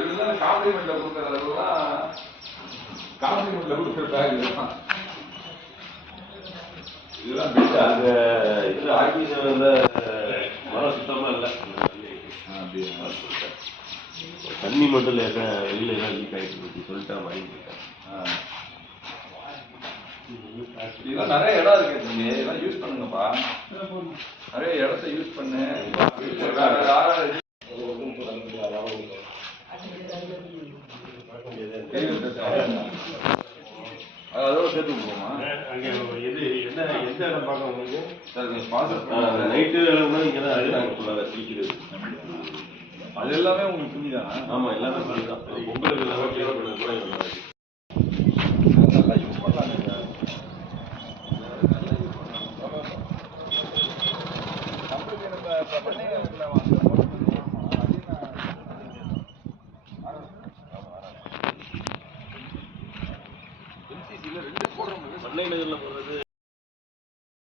எல்லாம் காம்ப்ளிமெண்ட்ல கொடுக்கறதெல்லாம் காம்ப்ளிமெண்ட்ல கொடுக்குற பேக் இதெல்லாம் அந்த இதுல ஆர்டிஃபிஷியல் மரம் சுத்தமா இல்லை. தண்ணி மட்டும் இல்லை, வெளியில எல்லாம் லீக் ஆகிட்டு சொல்லிட்டு வாங்கிட்டேன். இதெல்லாம் நிறைய இடம் இருக்கு தம்பி, இதெல்லாம் யூஸ் பண்ணுங்கப்பா. நிறைய இடத்த யூஸ் பண்ணு. அதோட சேர்த்து போமா எது எந்த எந்த இடம் பார்க்க உங்களுக்கு ஸ்பான்சர் நைட்டு வேலை இங்கே தான் அது நாங்கள் ஃபுல்லாக குளிக்கிறது. அது எல்லாமே உங்களுக்கு துணி தானே? ஆமாம், எல்லாமே துணி தான். பொங்கலுக்கு எல்லாமே கிளீன் பண்ணது கூட நல்லா இருக்கு. நல்லா யூஸ் பண்ணலாம். பண்ணை நகரில் போடுறது